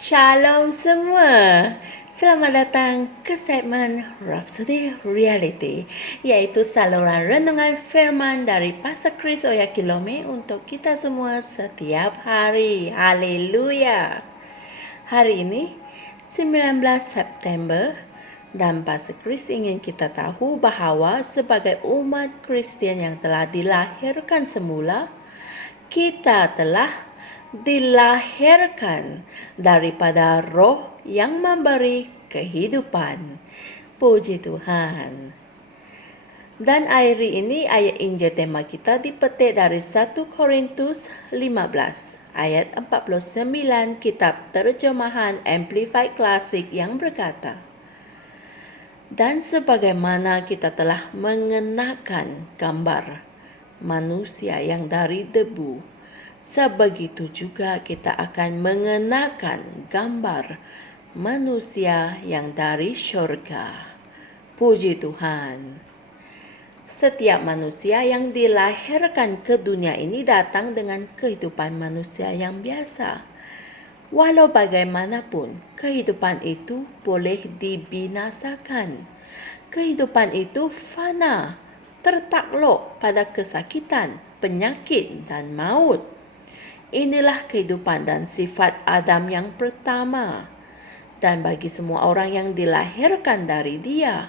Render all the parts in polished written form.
Shalom semua. Selamat datang ke segmen Rhapsody Reality, yaitu saluran renungan firman dari Pastor Chris Oyakilome untuk kita semua setiap hari. Haleluya. Hari ini 19 September dan Pastor Chris ingin kita tahu bahawa sebagai umat Kristian yang telah dilahirkan semula, kita telah dilahirkan daripada roh yang memberi kehidupan. Puji Tuhan. Dan hari ini ayat Injil tema kita dipetik dari 1 Korintus 15 ayat 49 kitab terjemahan Amplified Classic yang berkata, dan sebagaimana kita telah mengenakan gambar manusia yang dari debu, sebegitu juga kita akan mengenakan gambar manusia yang dari syurga. Puji Tuhan. Setiap manusia yang dilahirkan ke dunia ini datang dengan kehidupan manusia yang biasa. Walau bagaimanapun, kehidupan itu boleh dibinasakan. Kehidupan itu fana, tertakluk pada kesakitan, penyakit dan maut. Inilah kehidupan dan sifat Adam yang pertama. Dan bagi semua orang yang dilahirkan dari dia,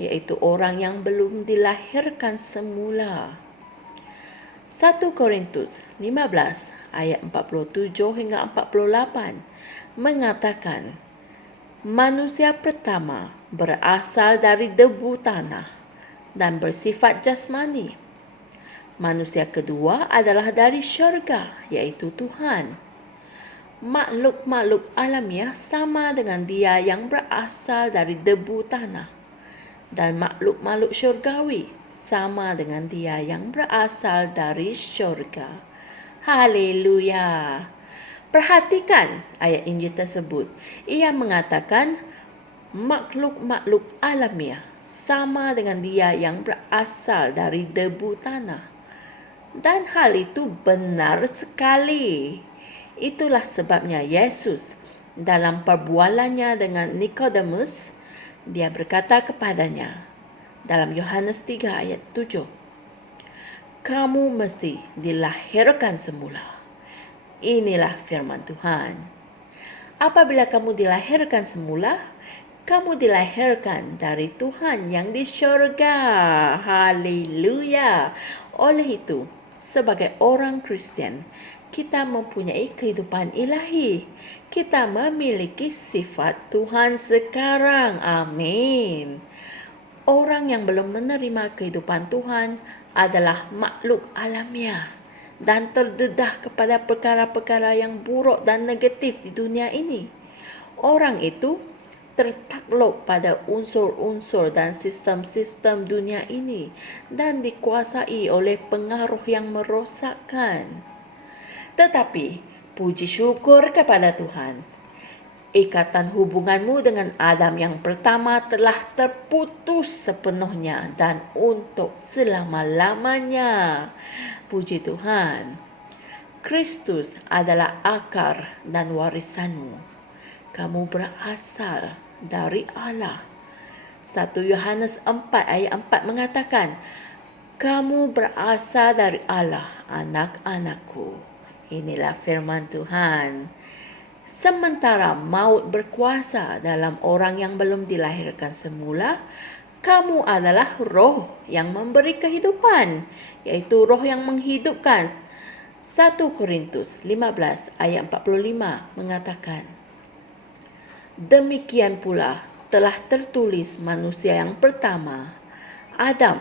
yaitu orang yang belum dilahirkan semula. 1 Korintus 15 ayat 47 hingga 48 mengatakan, manusia pertama berasal dari debu tanah dan bersifat jasmani. Manusia kedua adalah dari syurga, yaitu Tuhan. Makhluk-makhluk alamiah sama dengan dia yang berasal dari debu tanah. Dan makhluk-makhluk syurgawi sama dengan dia yang berasal dari syurga. Haleluya. Perhatikan ayat Injil tersebut. Ia mengatakan makhluk-makhluk alamiah sama dengan dia yang berasal dari debu tanah. Dan hal itu benar sekali. Itulah sebabnya Yesus dalam perbualannya dengan Nikodemus, dia berkata kepadanya dalam Yohanes 3 ayat 7, kamu mesti dilahirkan semula. Inilah firman Tuhan. Apabila kamu dilahirkan semula, kamu dilahirkan dari Tuhan yang di syurga. Haleluya. Oleh itu, sebagai orang Kristian, kita mempunyai kehidupan ilahi. Kita memiliki sifat Tuhan sekarang. Amin. Orang yang belum menerima kehidupan Tuhan adalah makhluk alamiah dan terdedah kepada perkara-perkara yang buruk dan negatif di dunia ini. Orang itu tertakluk pada unsur-unsur dan sistem-sistem dunia ini dan dikuasai oleh pengaruh yang merosakkan. Tetapi, puji syukur kepada Tuhan, ikatan hubunganmu dengan Adam yang pertama telah terputus sepenuhnya dan untuk selama-lamanya. Puji Tuhan. Kristus adalah akar dan warisanmu. Kamu berasal dari Allah. 1 Yohanes 4 ayat 4 mengatakan, kamu berasal dari Allah, anak-anakku. Inilah firman Tuhan. Sementara maut berkuasa dalam orang yang belum dilahirkan semula, kamu adalah roh yang memberi kehidupan, yaitu roh yang menghidupkan. 1 Korintus 15 ayat 45 mengatakan, demikian pula telah tertulis manusia yang pertama, Adam,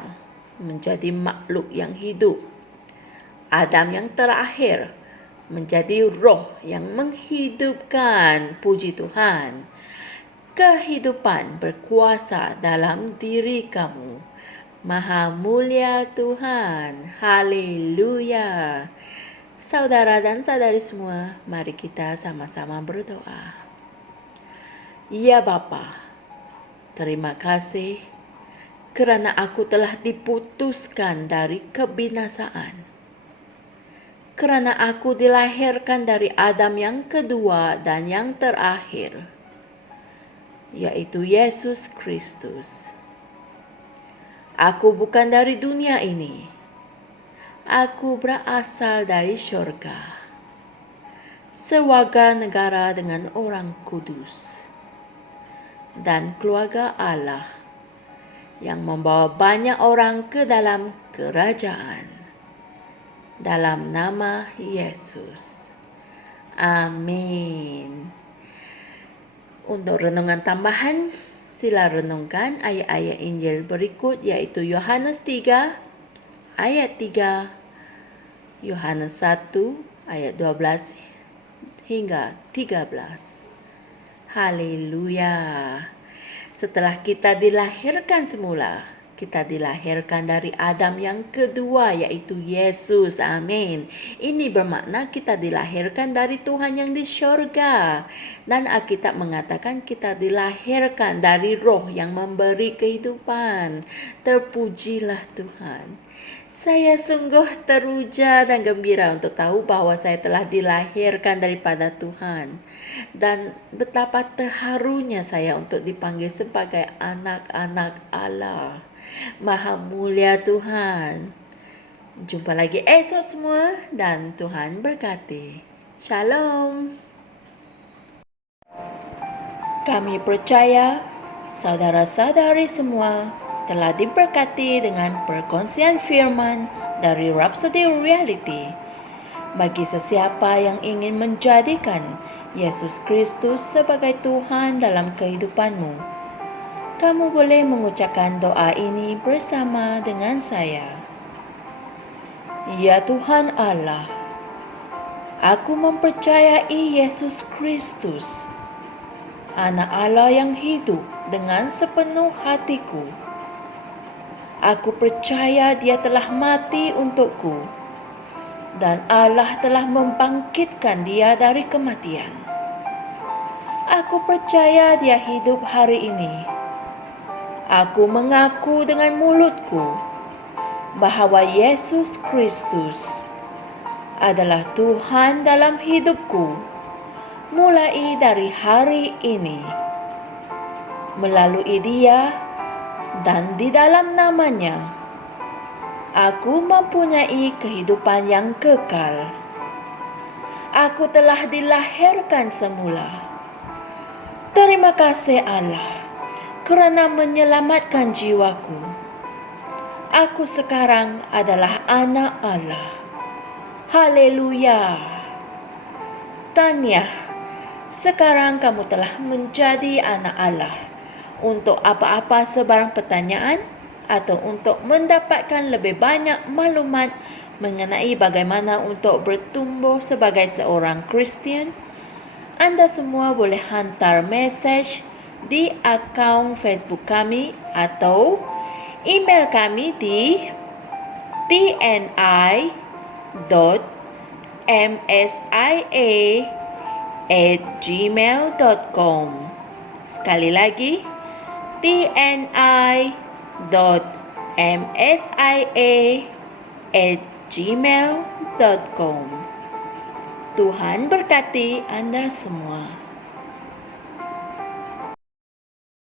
menjadi makhluk yang hidup. Adam yang terakhir menjadi roh yang menghidupkan. Puji Tuhan. Kehidupan berkuasa dalam diri kamu. Maha mulia Tuhan. Haleluya. Saudara dan saudari semua, mari kita sama-sama berdoa. Ya Bapa, terima kasih kerana aku telah diputuskan dari kebinasaan. Karena aku dilahirkan dari Adam yang kedua dan yang terakhir, yaitu Yesus Kristus. Aku bukan dari dunia ini. Aku berasal dari surga, sewarga negara dengan orang kudus dan keluarga Allah yang membawa banyak orang ke dalam kerajaan. Dalam nama Yesus. Amin. Untuk renungan tambahan, sila renungkan ayat-ayat Injil berikut, yaitu Yohanes 3 ayat 3, Yohanes 1 ayat 12 hingga 13. Haleluya. Setelah kita dilahirkan semula, kita dilahirkan dari Adam yang kedua, yaitu Yesus. Amin. Ini bermakna kita dilahirkan dari Tuhan yang di syurga. Dan Alkitab mengatakan kita dilahirkan dari Roh yang memberi kehidupan. Terpujilah Tuhan. Saya sungguh teruja dan gembira untuk tahu bahwa saya telah dilahirkan daripada Tuhan. Dan betapa terharunya saya untuk dipanggil sebagai anak-anak Allah. Maha mulia Tuhan. Jumpa lagi esok semua dan Tuhan berkati. Shalom. Kami percaya saudara-saudari semua telah diberkati dengan perkongsian firman dari Rhapsody Reality. Bagi sesiapa yang ingin menjadikan Yesus Kristus sebagai Tuhan dalam kehidupanmu, kamu boleh mengucapkan doa ini bersama dengan saya. Ya Tuhan Allah, aku mempercayai Yesus Kristus, Anak Allah yang hidup dengan sepenuh hatiku. Aku percaya Dia telah mati untukku dan Allah telah membangkitkan Dia dari kematian. Aku percaya Dia hidup hari ini. Aku mengaku dengan mulutku bahwa Yesus Kristus adalah Tuhan dalam hidupku mulai dari hari ini. Melalui Dia dan di dalam nama-Nya, aku mempunyai kehidupan yang kekal. Aku telah dilahirkan semula. Terima kasih Allah kerana menyelamatkan jiwaku. Aku sekarang adalah anak Allah. Haleluya. Tahniah, sekarang kamu telah menjadi anak Allah. Untuk apa-apa sebarang pertanyaan atau untuk mendapatkan lebih banyak maklumat mengenai bagaimana untuk bertumbuh sebagai seorang Kristian, anda semua boleh hantar mesej di akaun Facebook kami atau email kami di tni.msia@gmail.com. Sekali lagi, tni.msia@gmail.com. Tuhan berkati Anda semua.